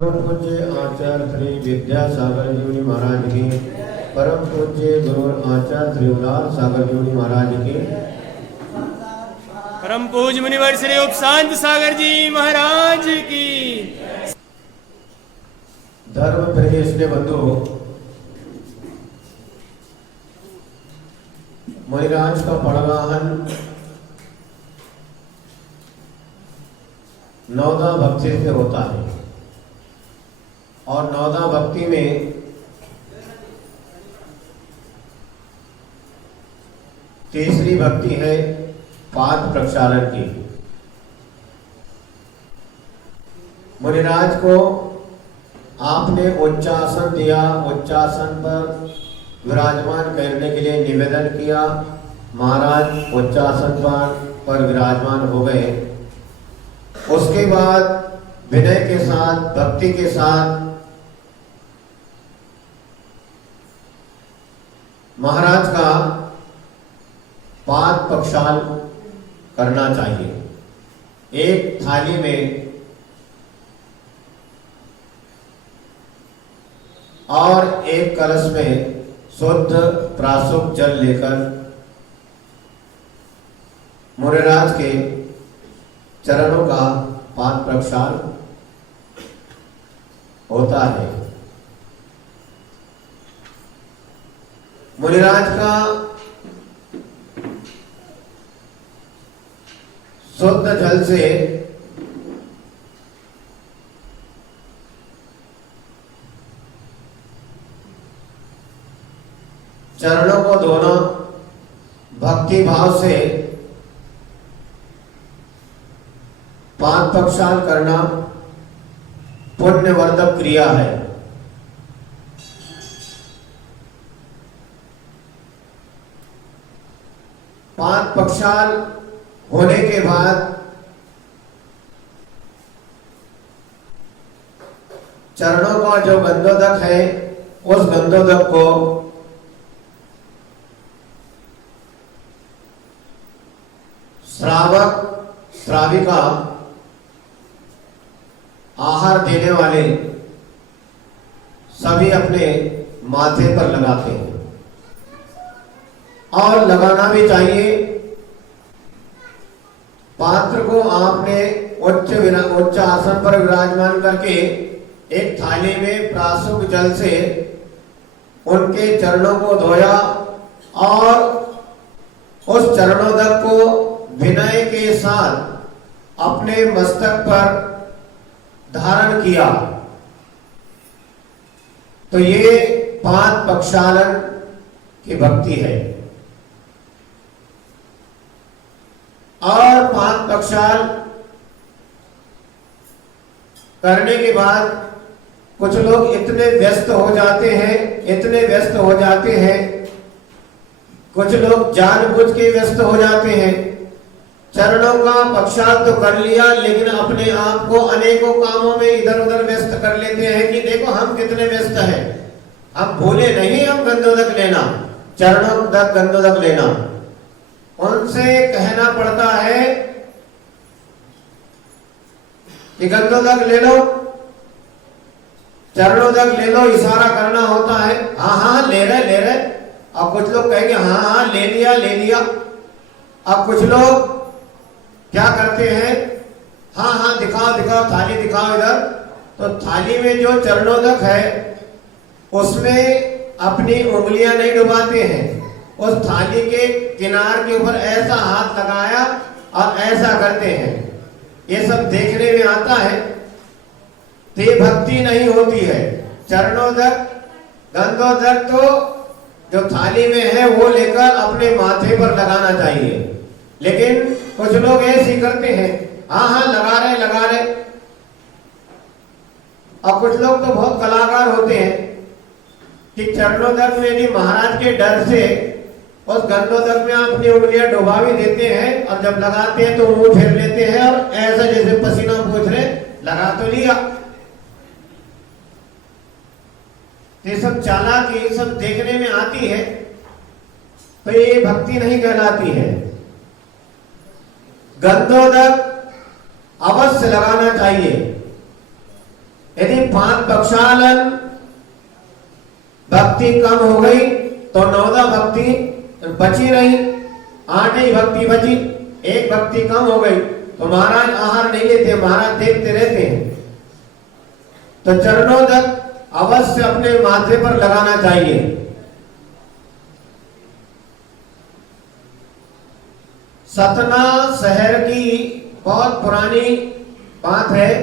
परम पूज्य आचार्य श्री विद्यासागर जी महाराज की, परम पूज्य गुरु आचार्य श्री उल्लास सागर जी महाराज की, परम पूज्य मुनिवर श्री उपशांत सागर जी महाराज की। धर्म प्रिय बंधु, मुनिराज का पड़वाहन नवदा भक्ति से होता है और नवदा भक्ति में तीसरी भक्ति है पाद प्रक्षालन की। मुनिराज को आपने उच्चासन दिया, उच्चासन पर विराजमान करने के लिए निवेदन किया। महाराज उच्चासन पर विराजमान हो गए। उसके बाद विनय के साथ, भक्ति के साथ महाराज का पाद प्रक्षाल करना चाहिए। एक थाली में और एक कलश में शुद्ध प्राशुक जल लेकर मुनिराज के चरणों का पाद प्रक्षाल होता है। मुनिराज का शुद्ध जल से चरणों को धोना भक्ति भाव से पाद प्रक्षाल करना पुण्यवर्धक क्रिया है। पाद प्रक्षाल होने के बाद चरणों का जो गंधोदक है, उस गंधोदक को श्रावक श्राविका आहार देने वाले सभी अपने माथे पर लगाते हैं और लगाना भी चाहिए। पात्र को आपने उच्च आसन पर विराजमान करके एक थाली में प्राशुक जल से उनके चरणों को धोया और उस चरणोदक को विनय के साथ अपने मस्तक पर धारण किया। तो ये पाद प्रक्षालन की भक्ति है। और पाद प्रक्षाल करने के बाद कुछ लोग इतने व्यस्त हो जाते हैं, कुछ लोग जानबूझ के व्यस्त हो जाते हैं। चरणों का प्रक्षाल तो कर लिया, लेकिन अपने आप को अनेकों कामों में इधर उधर व्यस्त कर लेते हैं कि देखो हम कितने व्यस्त हैं। हम भूले नहीं हम गंधोदक लेना, चरणों तक गंधोदक लेना। उनसे कहना पड़ता है कि गंधोदक ले लो, चरणोदक ले लो, इशारा करना होता है। हाँ हाँ ले रहे। अब कुछ लोग कहेंगे हाँ हाँ ले लिया। अब कुछ लोग क्या करते हैं, हाँ हाँ दिखाओ थाली दिखाओ इधर। तो थाली में जो चरणोदक है उसमें अपनी उंगलियां नहीं डुबाते हैं। उस थाली के किनार के ऊपर ऐसा हाथ लगाया और ऐसा करते हैं। ये सब देखने में आता है, तो ये भक्ति नहीं होती है। चरणोदक गंधोदक तो जो थाली में है वो लेकर अपने माथे पर लगाना चाहिए। लेकिन कुछ लोग ऐसे करते हैं, हाँ हाँ लगा रहे। और कुछ लोग तो बहुत कलाकार होते हैं कि चरणोदक में भी महाराज के डर से उस गंधोदक में अपनी उंगलियां डुबा भी देते हैं और जब लगाते हैं तो मुंह फेर लेते हैं और ऐसा जैसे पसीना पोंछ रहे, लगा तो लिया। ये सब चालाकी सब देखने में आती है, तो ये भक्ति नहीं कहलाती है। गंधोदक अवश्य लगाना चाहिए। यदि 5 प्रक्षालन भक्ति कम हो गई तो 9 भक्ति बची नहीं, 8 ही भक्ति बची, 1 भक्ति कम हो गई तो महाराज आहार नहीं लेते, महाराज देखते रहते हैं। तो चरणोदक अवश्य अपने माथे पर लगाना चाहिए। सतना शहर की बहुत पुरानी बात है।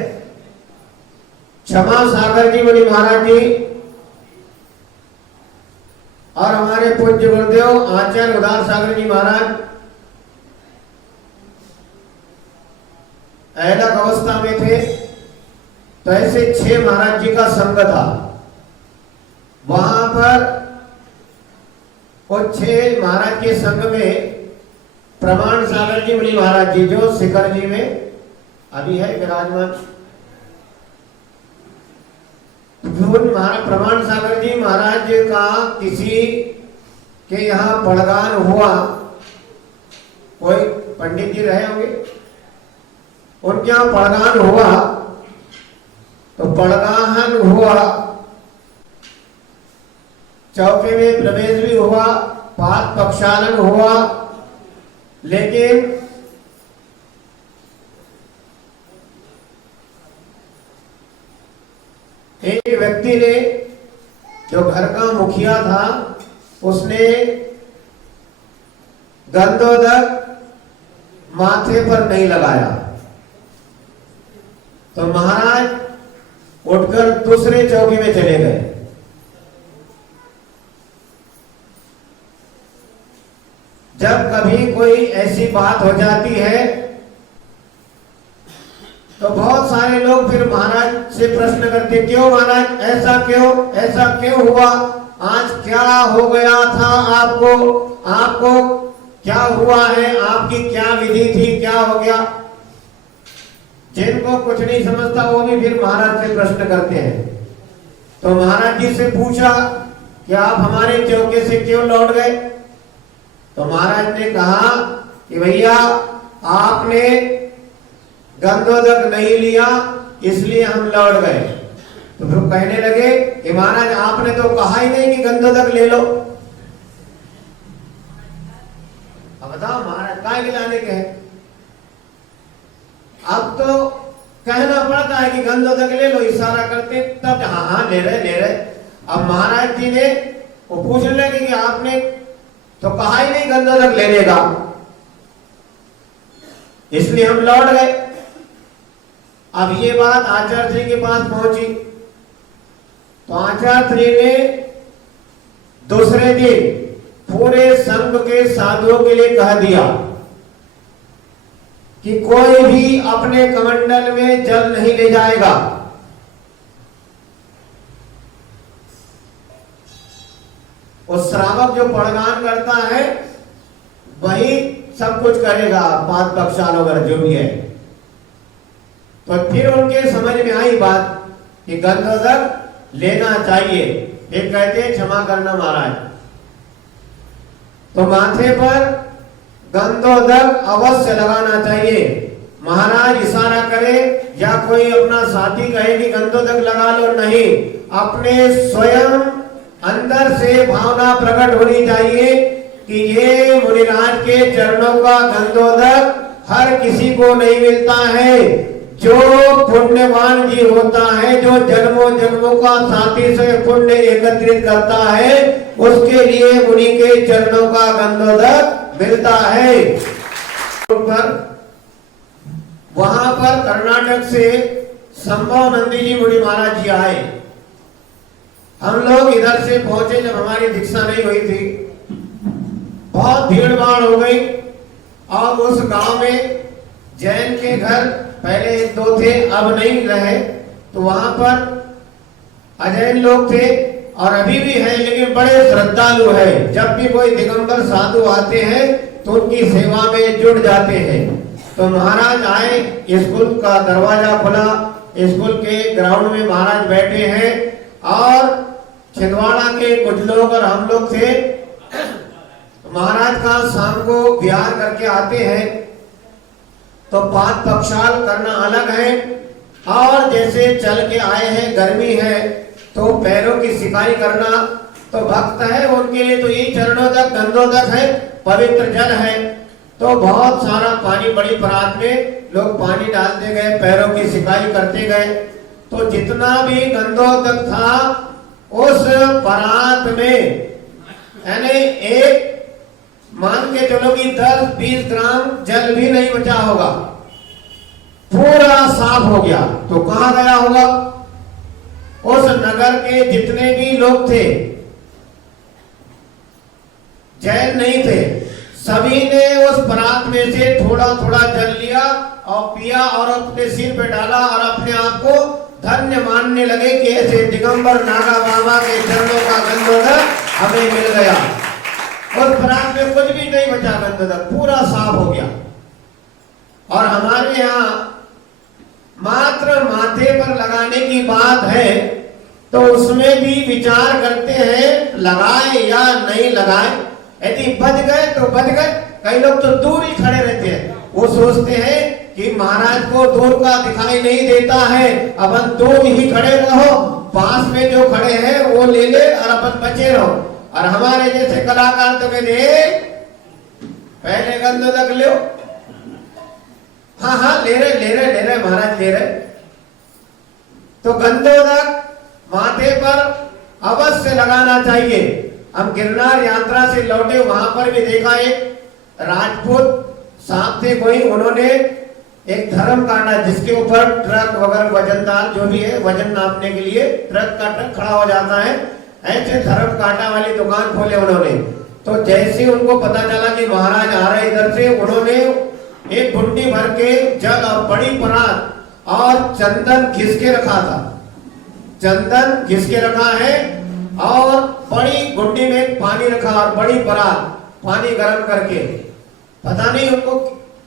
क्षमा सागर जी मुनि महाराज जी और हमारे पूज्य गुरुदेव आचार्य उदार सागर जी महाराज अलग अवस्था में थे, तो ऐसे 6 महाराज जी का संग था। वहां पर वो 6 महाराज के संग में प्रमाण सागर जी मुनि महाराज जी जो शिखर जी में अभी है विराजमान, प्रमाण सागर जी महाराज का किसी के यहाँ पड़गान हुआ, कोई पंडित जी रहे होंगे, उनके यहाँ पड़गान हुआ, तो पड़गाहन हुआ, चौके में प्रवेश भी हुआ, 5 प्रक्षालन हुआ, लेकिन एक व्यक्ति ने जो घर का मुखिया था उसने गंधोदक माथे पर नहीं लगाया, तो महाराज उठकर दूसरे चौकी में चले गए। जब कभी कोई ऐसी बात हो जाती है तो बहुत सारे लोग फिर महाराज से प्रश्न करते, क्यों महाराज ऐसा क्यों हुआ, आज क्या हो गया था आपको क्या हुआ है, आपकी क्या विधि थी, क्या हो गया। जिनको कुछ नहीं समझता वो भी फिर महाराज से प्रश्न करते हैं। तो महाराज जी से पूछा कि आप हमारे चौके से क्यों लौट गए, तो महाराज ने कहा कि भैया आपने गंधोदक नहीं लिया इसलिए हम लौट गए। तो फिर कहने लगे कि महाराज आपने तो कहा ही नहीं कि गंधोदक ले लो। अब बताओ महाराज काय गिलाने के हैं, अब तो कहना पड़ता है कि गंधोदक ले लो, इशारा करते तब हाँ ले रहे। अब महाराज जी ने वो पूछने लगे कि आपने तो कहा ही नहीं गंधोदक लेने का, इसलिए हम लौट गए। अब ये बात आचार्य श्री के पास पहुंची, तो आचार्य श्री ने दूसरे दिन पूरे संघ के साधुओं के लिए कह दिया कि कोई भी अपने कमंडल में जल नहीं ले जाएगा। उस श्रावक जो पड़गान करता है वही सब कुछ करेगा, 5 प्रक्षालन वगैरह जो भी है। तो फिर उनके समझ में आई बात कि गंधोदक लेना चाहिए। फिर कहते क्षमा करना महाराज, तो माथे पर गंधोदक अवश्य लगाना चाहिए। महाराज इशारा करे या कोई अपना साथी कहे कि गंधोदक लगा लो, नहीं, अपने स्वयं अंदर से भावना प्रकट होनी चाहिए कि ये मुनिराज के चरणों का गंधोदक हर किसी को नहीं मिलता है। जो पुण्यवान जी होता है, जो जन्मों जन्मों का साथी से पुण्य एकत्रित करता है, उसके लिए मुनि के चरणों का गंधोदक मिलता है। वहां पर कर्नाटक से संभवानंद जी मुनि महाराज जी आए। हम लोग इधर से पहुंचे जब हमारी दीक्षा नहीं हुई थी, बहुत भीड़ भाड़ हो गई। और उस गांव में जैन के घर पहले 1-2 थे, अब नहीं रहे, तो वहां पर अजैन लोग थे और अभी भी है, लेकिन बड़े श्रद्धालु है। जब भी कोई दिगंबर साधु आते हैं तो उनकी सेवा में जुड़ जाते हैं। तो महाराज आए, स्कूल का दरवाजा खुला, स्कूल के ग्राउंड में महाराज बैठे हैं और छिंदवाड़ा के कुछ लोग और हम लोग थे। महाराज का शाम को विहार करके आते हैं, तो 5 प्रक्षालन करना अलग है और जैसे चल के आए हैं, गर्मी है तो पैरों की सिकाई करना, तो भक्त है उनके लिए तो ये चरणोदक गंधोदक है, पवित्र जल है। तो बहुत सारा पानी बड़ी परात में लोग पानी डालते गए, पैरों की सिकाई करते गए। तो जितना भी गंधोदक था उस परात में, यानी एक मान के चलो कि 10-20 ग्राम जल भी नहीं बचा होगा, पूरा साफ हो गया। तो कहां गया होगा? उस नगर के जितने भी लोग थे, जैन नहीं थे, सभी ने उस परात में से थोड़ा थोड़ा जल लिया और पिया और अपने सिर पे डाला और अपने आप को धन्य मानने लगे कि ऐसे दिगंबर नागा बाबा के चरणों का गंधोदक हमें मिल गया। उस परात में कुछ भी नहीं बचा, गंधोदक पूरा साफ हो गया। और हमारे यहाँ मात्र माथे पर लगाने की बात है तो उसमें भी विचार करते हैं लगाए या नहीं लगाए। यदि बच गए तो बच गए, कई लोग तो दूर ही खड़े रहते हैं, वो सोचते हैं कि महाराज को दूर का दिखाई नहीं देता है, अपन दूर ही खड़े रहो, पास में जो खड़े हैं वो ले ले और अपन बचे रहो। और हमारे जैसे कलाकार तो कहते पहले गंधोदक लो, हाँ हाँ ले रहे महाराज ले रहे। तो गंधोदक माथे पर अवश्य लगाना चाहिए। हम गिरनार यात्रा से लौटे, वहां पर भी देखा एक राजपूत साहब थे कोई, उन्होंने एक धर्म काटा जिसके ऊपर ट्रक वगैरह वजनदार जो भी है वजन नापने के लिए ट्रक का ट्रक खड़ा हो जाता है, ऐसे धर्म काटा वाली दुकान खोले उन्होंने। तो जैसे उनको पता चला कि महाराज आ रहे इधर से, उन्होंने एक गुंडी भर के जल और बड़ी परात और चंदन घिस के रखा था, चंदन घिस के रखा है और बड़ी गुंडी में पानी रखा और बड़ी परात पानी गर्म करके, पता नहीं उनको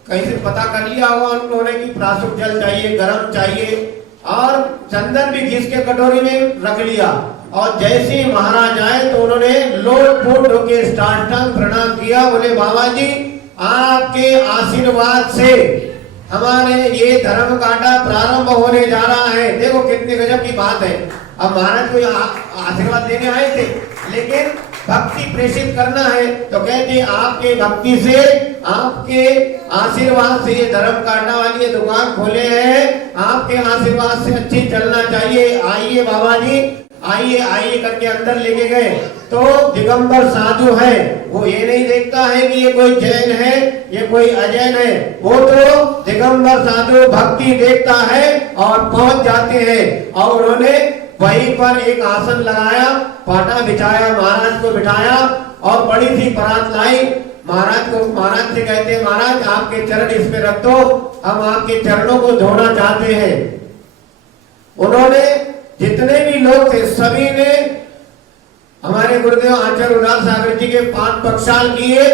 कैसे पता कर लिया होगा उन्होंने कि प्राशुक जल चाहिए, गर्म चाहिए, और चंदन भी घिस के कटोरी में रख लिया। और जैसे ही महाराज आए तो उन्होंने लोट पोट होके साष्टांग प्रणाम किया, बोले बाबा जी आपके आशीर्वाद से हमारे ये धर्म काटा प्रारंभ होने जा रहा है। देखो कितने गजब की बात है। अब महाराज को आशीर्वाद देने आए थे, लेकिन भक्ति प्रेषित करना है तो कहते आपके भक्ति से, आपके आशीर्वाद से ये धर्म काटा वाली ये दुकान खोले हैं, आपके आशीर्वाद से अच्छी चलना चाहिए, आइए बाबा जी आइए आइए करके अंदर लेके गए। तो दिगंबर साधु है, वो ये नहीं देखता है कि ये कोई जैन है, ये कोई अजैन है, वो तो दिगंबर साधु भक्ति देखता है और पहुंच जाते हैं। और उन्होंने वहीं पर एक आसन लगाया, पाटा बिछाया, महाराज को बिठाया और बड़ी सी परात लाई। महाराज को, महाराज से कहते महाराज आपके चरण इस पे रख दो, हम आपके चरणों को धोना चाहते हैं। उन्होंने जितने भी लोग थे सभी ने हमारे गुरुदेव आचार्य उदार सागर जी के 5 प्रक्षाल किए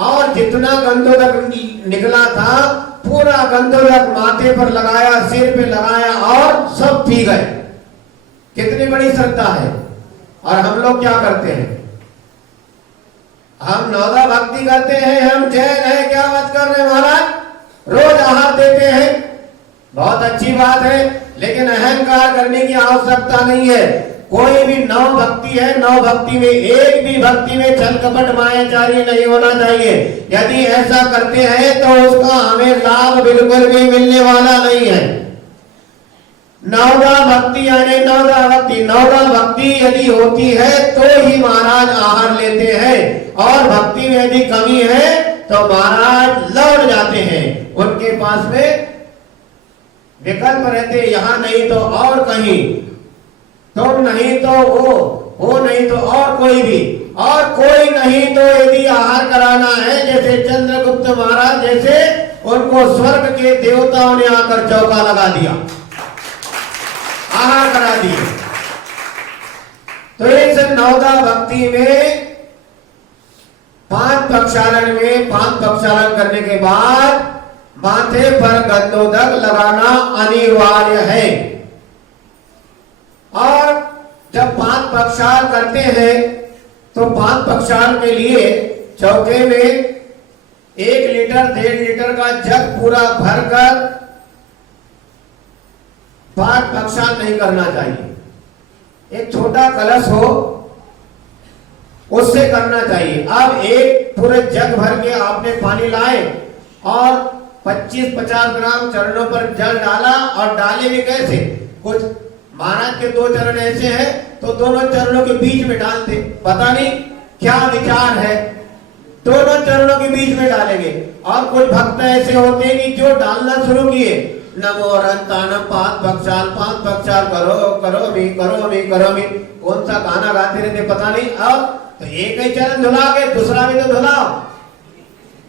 और जितना गंधोदक निकला था पूरा गंधोदक माथे पर लगाया, सिर पे लगाया और सब पी गए। कितनी बड़ी श्रद्धा है। और हम लोग क्या करते हैं? हम नौदा भक्ति करते हैं, हम जैन है, क्या बात कर रहे हैं महाराज, रोज आहार देते हैं, बहुत अच्छी बात है, लेकिन अहंकार करने की आवश्यकता नहीं है। कोई भी नव भक्ति है, नव भक्ति में एक भी भक्ति में छल कपट मायाचारी नहीं होना चाहिए। यदि ऐसा करते हैं तो उसका हमें लाभ बिल्कुल भी मिलने वाला नहीं है। नवदा भक्ति यानी नवदा भक्ति, नवदा भक्ति यदि होती है तो ही महाराज आहार लेते हैं, और भक्ति में यदि कमी है तो महाराज लौट जाते हैं। उनके पास में विकल्प रहते, यहाँ नहीं तो और कहीं, तुम नहीं तो वो नहीं तो और कोई भी, और कोई नहीं तो यदि आहार कराना है, जैसे चंद्रगुप्त महाराज जैसे उनको स्वर्ग के देवताओं ने आकर चौका लगा दिया, आहार करा दिए। तो इस नवदा भक्ति में 5 प्रक्षालन में 5 प्रक्षालन करने के बाद माथे पर गंधोदक लगाना अनिवार्य है। और जब 5 प्रक्षाल करते हैं तो 5 प्रक्षाल के लिए चौके में 1 लीटर 1.5 लीटर का जग पूरा भरकर पाक बख्शाल नहीं करना चाहिए। एक छोटा कलश हो उससे करना चाहिए। अब एक पूरे जग भर के आपने पानी लाए और 25-50 ग्राम चरणों पर जल डाला, और डाले भी कैसे? कुछ महाराज के 2 चरण ऐसे हैं तो दोनों चरणों के बीच में डालते, पता नहीं क्या विचार है, दोनों चरणों के बीच में डालेंगे। और कुछ भक्त ऐसे होते हैं कि जो डालना शुरू किए, नमो रंतानम पाद बख्शाल करो मी, कौन सा गाना गाते रहते पता नहीं। अब तो एक ही चरण धुला के दूसरा भी तो धुलाओ,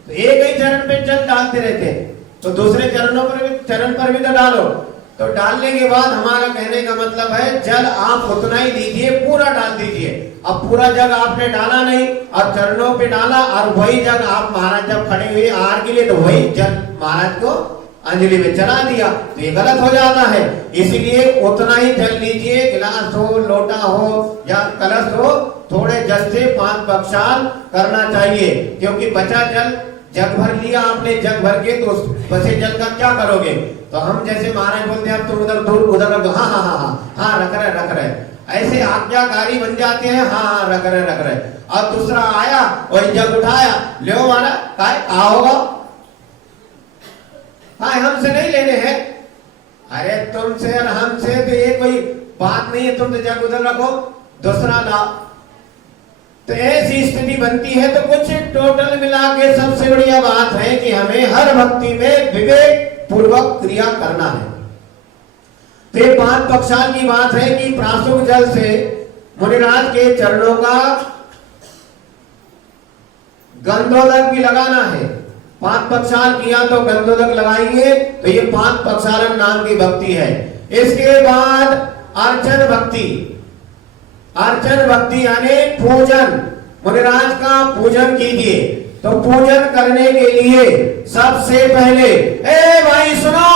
तो एक ही चरण पे जल डालते रहते, तो दूसरे चरण पर भी तो डालो। तो डालने के बाद हमारा कहने का मतलब है जल आप उतना ही दीजिए, पूरा डाल दीजिए। अब पूरा जग आपने डाला नहीं और चरणों पे डाला, और वही जग आप महाराज जब खड़े हुए आहार के लिए तो वही जल महाराज को अंजलि में चढ़ा दिया, तो ये गलत हो जाता है। इसीलिए उतना ही जल लीजिए, गिलास हो, लोटा हो या कलश हो, थोड़े जल से 5 बख्शाल करना चाहिए। क्योंकि बचा जल जग भर लिया आपने, जग भर के, तो बचे जल का क्या करोगे? तो हम जैसे महाराज बोलते हैं अब तुम उधर दूर उधर रख दो, हाँ रख रहे, ऐसे आज्ञाकारी बन जाते हैं, हाँ रख रहे। और दूसरा आया वही जग उठाया, ले महाराज क्या होगा, हाँ हमसे नहीं लेने हैं। अरे तुमसे और हमसे तो ये कोई बात नहीं है, तुम तो जग उधर रखो, दूसरा लाओ। तो ऐसी स्थिति बनती है। तो कुछ टोटल मिला के सबसे बढ़िया बात है कि हमें हर भक्ति में विवेक पूर्वक क्रिया करना है। फिर 5 बख्शाल की बात है कि प्रासुक जल से मुनिराज के चरणों का गंधोदक भी लगाना है। 5 बख्शाल किया तो गंधोदक लगाएंगे, तो ये 5 बख्शालन नाम की भक्ति है। इसके बाद अर्चन भक्ति यानी पूजन, मुनिराज का पूजन कीजिए। तो पूजन करने के लिए सबसे पहले भाई सुनो,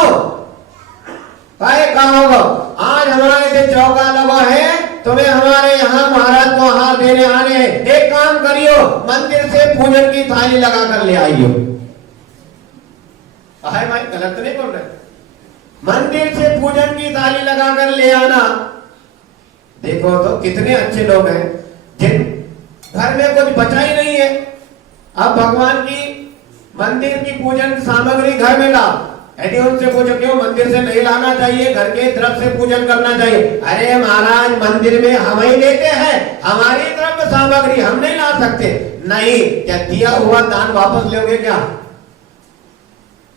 क्या होगा? आज हमारे जो चौका लगा है, तुम्हें हमारे यहाँ महाराज को हाथ देने आने, एक काम करियो, मंदिर से पूजन की थाली लगा कर ले आइयो। भाई गलत नहीं बोल रहे, मंदिर से पूजन की थाली लगा कर ले आना। देखो तो कितने अच्छे लोग हैं जिन घर में कुछ बचा ही नहीं है। अब भगवान की मंदिर की पूजन सामग्री घर में ला, यदि उनसे पूछो क्यों मंदिर से नहीं लाना चाहिए, घर के तरफ से पूजन करना चाहिए। अरे महाराज मंदिर में हम ही लेते हैं, हमारी तरफ सामग्री हम नहीं ला सकते। नहीं, क्या दिया हुआ दान वापस लोगे क्या?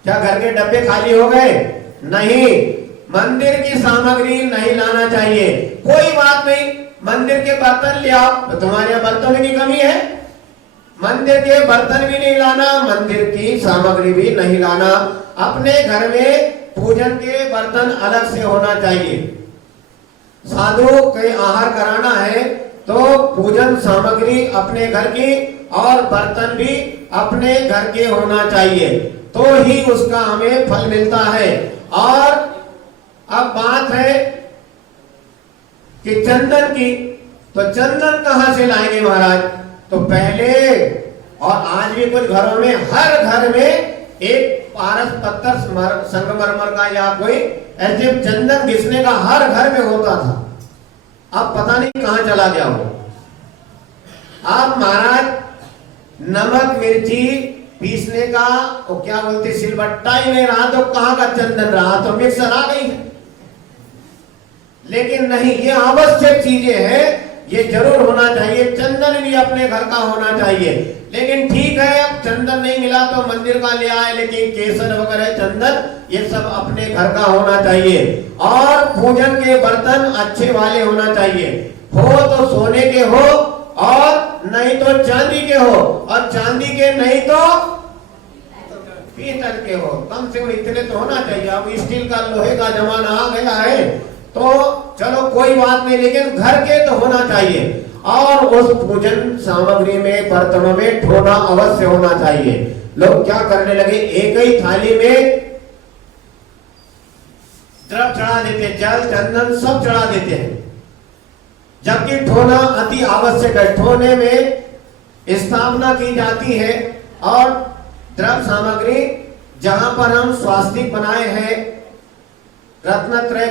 घर के डब्बे खाली हो गए? नहीं, मंदिर की सामग्री नहीं लाना चाहिए। कोई बात नहीं, मंदिर के बर्तन ले आओ, तो तुम्हारे बर्तन की कमी है, मंदिर के बर्तन भी नहीं लाना, मंदिर की सामग्री भी नहीं लाना। अपने घर में पूजन के बर्तन अलग से होना चाहिए। साधु के आहार कराना है तो पूजन सामग्री अपने घर की और बर्तन भी अपने घर के होना चाहिए, तो ही उसका हमें फल मिलता है। और अब बात है कि चंदन की, तो चंदन कहां से लाएंगे महाराज? तो पहले, और आज भी कुछ घरों में, हर घर में एक पारस पत्थर संगमरमर का या कोई ऐसे चंदन घिसने का हर घर में होता था। अब पता नहीं कहां चला गया वो। अब महाराज नमक मिर्ची पीसने का वो क्या बोलते सिलबट्टा ही नहीं रहा, तो कहां का चंदन रहा? तो मिक्सर आ गई। लेकिन नहीं, ये आवश्यक चीजें हैं, ये जरूर होना चाहिए। चंदन भी अपने घर का होना चाहिए। लेकिन ठीक है, अब चंदन नहीं मिला तो मंदिर का ले आए, लेकिन केसर वगैरह चंदन ये सब अपने घर का होना चाहिए। और पूजन के बर्तन अच्छे वाले होना चाहिए, हो तो सोने के हो और नहीं तो चांदी के हो, और चांदी के नहीं तो पीतल के हो। कम से कम इतने तो होना चाहिए। अब स्टील का लोहे का जमाना आ गया है तो चलो कोई बात नहीं, लेकिन घर के तो होना चाहिए। और उस पूजन सामग्री में बर्तनों में ठोना अवश्य होना चाहिए। लोग क्या करने लगे, एक ही थाली में द्रव्य चढ़ा देते, जल चंदन सब चढ़ा देते हैं, जबकि ठोना अति आवश्यक है। ठोने में स्थापना की जाती है और द्रव्य सामग्री जहां पर हम स्वास्तिक बनाए हैं, रत्नत्रय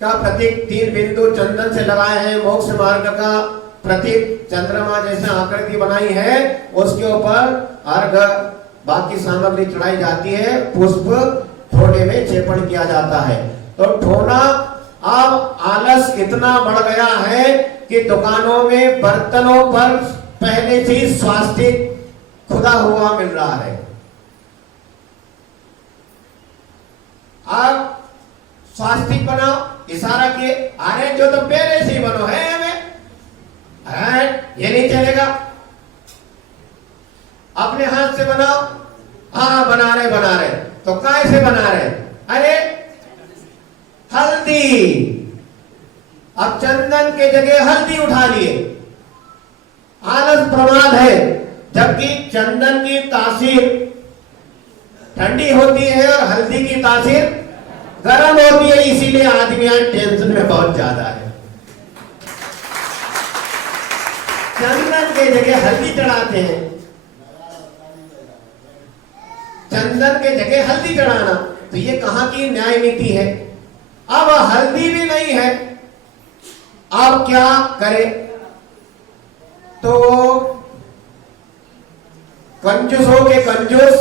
का प्रतीक 3 बिंदु चंदन से लगाए हैं। मोक्ष मार्ग का प्रतीक चंद्रमा जैसे आकृति बनाई है, उसके ऊपर अर्घ बाकी सामग्री चढ़ाई जाती है, पुष्प ठोने में चेपण किया जाता है। तो ठोना अब आलस इतना बढ़ गया है कि दुकानों में बर्तनों पर पहले से ही स्वास्तिक खुदा हुआ मिल रहा है। अब स्वास्तिक बनाओ, इशारा किए, अरे जो तो पहले से ही बनो है हमें, ये नहीं चलेगा, अपने हाथ से बनाओ। हाँ बना रहे, तो कैसे बना रहे? अरे हल्दी, अब चंदन के जगह हल्दी उठा लिए, आलस प्रमाद है। जबकि चंदन की तासीर ठंडी होती है और हल्दी की तासीर गर्म होती है, इसीलिए आदमी आज टेंशन में बहुत ज्यादा है। चंदन के जगह हल्दी चढ़ाते हैं, चंदन के जगह हल्दी चढ़ाना, तो ये कहां की न्याय नीति है? अब हल्दी भी नहीं है, अब क्या करे? तो कंजूस हो के कंजूस,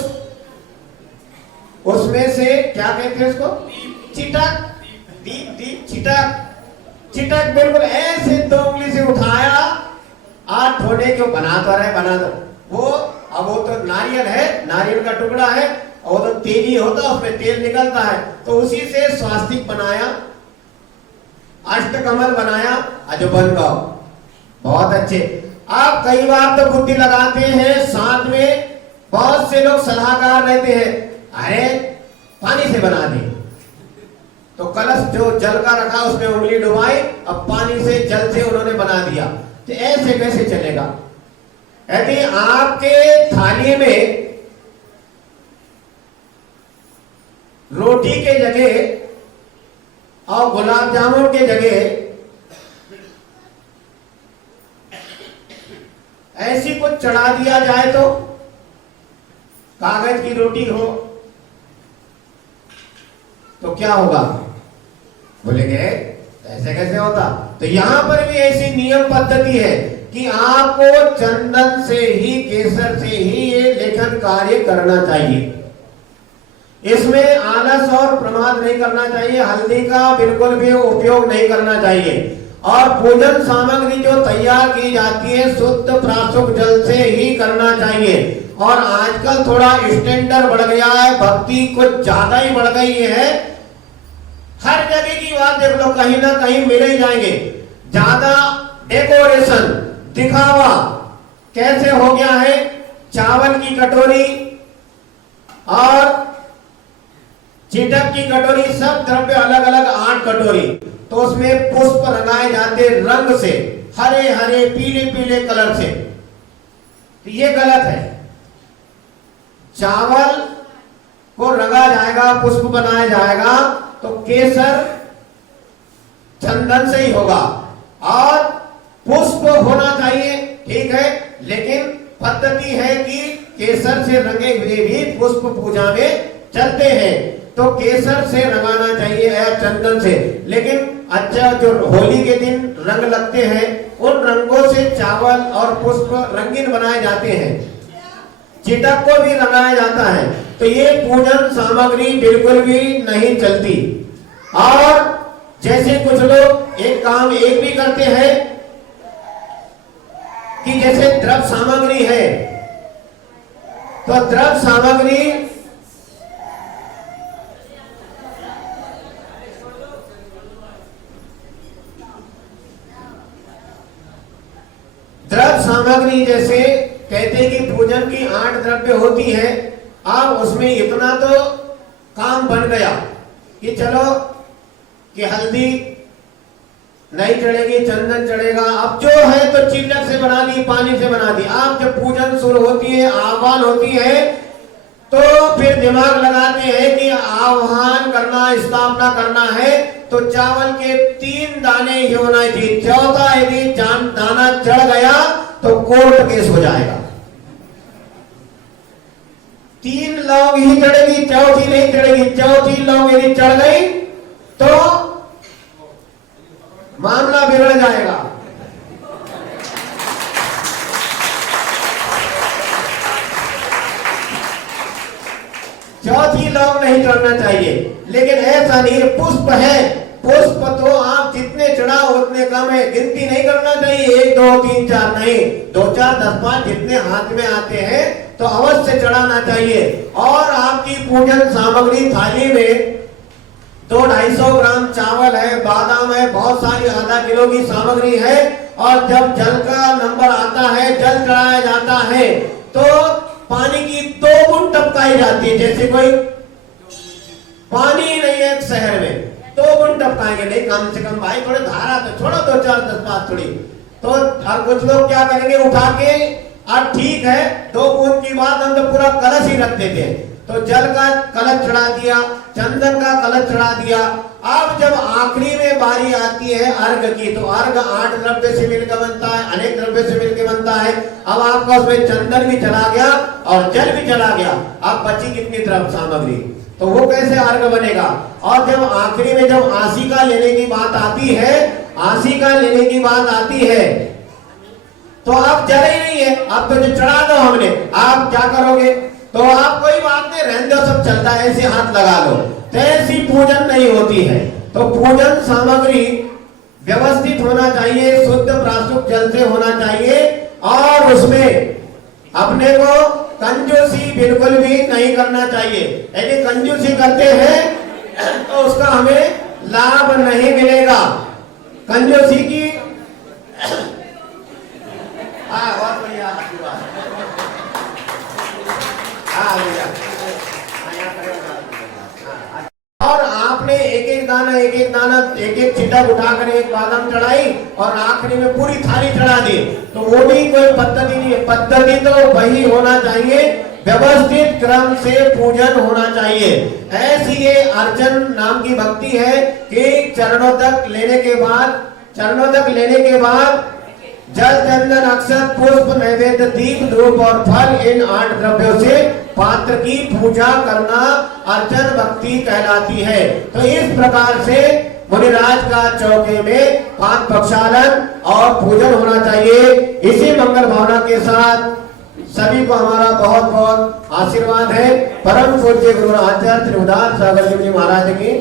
उसमें से क्या कहते हैं उसको, चिटक, दीप चिटक बिल्कुल ऐसे 2 उंगली से उठाया, आज ठोने क्यों बना दो वो। अब वो तो नारियल है, नारियल का टुकड़ा है, और वो तो तेजी होता है, उसमें तेल निकलता है, तो उसी से स्वास्तिक बनाया, अष्टकमल बनाया, जो बन गया बहुत अच्छे। आप कई बार तो बुद्धि लगाते हैं, साथ में बहुत से लोग सलाहकार रहते हैं, अरे पानी से बना दे, तो कलश जो जल का रखा उसमें उंगली डुबाई, अब पानी से जल से उन्होंने बना दिया, तो ऐसे कैसे चलेगा? यदि आपके थाली में रोटी के जगह और गुलाब जामुन के जगह ऐसी कुछ चढ़ा दिया जाए, तो कागज की रोटी हो तो क्या होगा? बोलेंगे ऐसे कैसे होता? तो यहां पर भी ऐसी नियम पद्धति है कि आपको चंदन से ही, केसर से ही ये लेखन कार्य करना चाहिए। इसमें आलस और प्रमाद नहीं करना चाहिए, हल्दी का बिल्कुल भी उपयोग नहीं करना चाहिए। और पूजन सामग्री जो तैयार की जाती है शुद्ध प्राशुक जल से ही करना चाहिए। और आजकल थोड़ा स्टैंडर्ड बढ़ गया है, भक्ति कुछ ज्यादा ही बढ़ गई है। हर जगह की बात देख लो, कहीं ना कहीं मिल ही जाएंगे, ज्यादा डेकोरेशन, दिखावा कैसे हो गया है। चावल की कटोरी और चिटक की कटोरी, सब द्रव्य अलग अलग 8 कटोरी, तो उसमें पुष्प रंगाए जाते रंग से, हरे हरे पीले पीले कलर से, तो ये गलत है। चावल को रंगा जाएगा, पुष्प बनाया जाएगा, तो केसर चंदन से ही होगा, और पुष्प होना चाहिए, ठीक है, लेकिन पद्धति है कि केसर से रंगे हुए भी पुष्प पूजा में चलते हैं, तो केसर से रंगाना चाहिए या चंदन से। लेकिन अच्छा, जो होली के दिन रंग लगते हैं, उन रंगों से चावल और पुष्प रंगीन बनाए जाते हैं, चिटक को भी रंगाया जाता है, तो ये पूजन सामग्री बिल्कुल भी नहीं चलती। और जैसे कुछ लोग एक काम एक भी करते हैं कि जैसे द्रव्य सामग्री है, तो द्रव्य सामग्री जैसे कहते हैं कि पूजन की 8 द्रव्य होती है। अब उसमें इतना तो काम बन गया कि चलो कि हल्दी नहीं चढ़ेगी, चंदन चढ़ेगा। अब जो है तो चिटक से बना दी, पानी से बना दी। अब जब पूजन शुरू होती है, आह्वान होती है, तो फिर दिमाग लगाते हैं कि आह्वान करना, स्थापना करना है, तो चावल के 3 दाने ही होना चाहिए। चौथा यदि दाना चढ़ गया तो कोर्ट केस हो जाएगा। 3 लौंग ही चढ़ेगी, चौथी नहीं चढ़ेगी। चौथी लौंग यदि चढ़ गई तो नहीं चढ़ना चाहिए। लेकिन ऐसा नहीं, पुष्प है, पुष्प तो आप जितने चढ़ाओ उतने कम है, गिनती नहीं करना चाहिए 1 2 3 4 नहीं, 2 4 10 5 जितने हाथ में आते हैं तो अवश्य चढ़ाना चाहिए। और आपकी पूजन सामग्री थाली में 200-250 ग्राम चावल है, बादाम है, बहुत सारी आधा किलो की सामग्री है। और जब जल का नंबर आता है, जल चढ़ाया जाता है तो पानी की 2 बूंद टपकाई जाती है। जैसे कोई पानी नहीं है एक शहर में, 2 बूंद टपकाएंगे, नहीं कम से कम भाई थोड़े धारा तो छोड़ो, 2 4 10 5 थोड़ी। तो और कुछ लोग क्या करेंगे, उठा के अब ठीक है 2 बूंद की बात, हम तो पूरा कलश ही रख देते हैं। तो जल का कलश चढ़ा दिया, चंदन का कलश चढ़ा दिया। अब जब आखिरी में बारी आती है अर्घ की, तो अर्घ 8 द्रव्य से मिलकर बनता है, अनेक द्रव्य से मिलकर बनता है। अब आपका उसमें चंदन भी चला गया और जल भी चला गया, अब बची कितनी द्रव्य सामग्री, तो वो कैसे अर्घ बनेगा। और जब आखिरी में जब आसिका लेने की बात आती है, आसिका लेने की बात आती है तो आप जल ही नहीं है, आप तो जो चढ़ा दो हमने, आप क्या करोगे, तो आप कोई बात नहीं, रहने दो, सब चलता है, ऐसे हाथ लगा लो, तो ऐसी पूजन नहीं होती है। तो पूजन सामग्री व्यवस्थित होना चाहिए, शुद्ध प्राशुद्ध जल से होना चाहिए। और उसमें अपने को कंजूसी बिल्कुल भी नहीं करना चाहिए। यदि कंजूसी करते हैं तो उसका हमें लाभ नहीं मिलेगा। कंजूसी की बहुत बढ़िया और आपने एक एक दाना एक एक चिटक उठाकर एक बादाम चढ़ाई और आखिरी में पूरी थाली चढ़ा दी, तो वो भी कोई पद्धति नहीं है। पद्धति तो वही होना चाहिए, व्यवस्थित क्रम से पूजन होना चाहिए। ऐसी ये अर्चन नाम की भक्ति है कि चरणों तक लेने के बाद जल चंदन अक्षत पुष्प नैवेद्य दीप धूप और फल, इन 8 द्रव्यों से पात्र की पूजा करना अर्चन भक्ति कहलाती है। तो इस प्रकार से मुनिराज का चौके में 5 प्रक्षालन और पूजन होना चाहिए। इसी मंगल भावना के साथ सभी को हमारा बहुत बहुत आशीर्वाद है। परम पूज्य गुरु आचार्य त्रिभुवनदास सागर जी महाराज की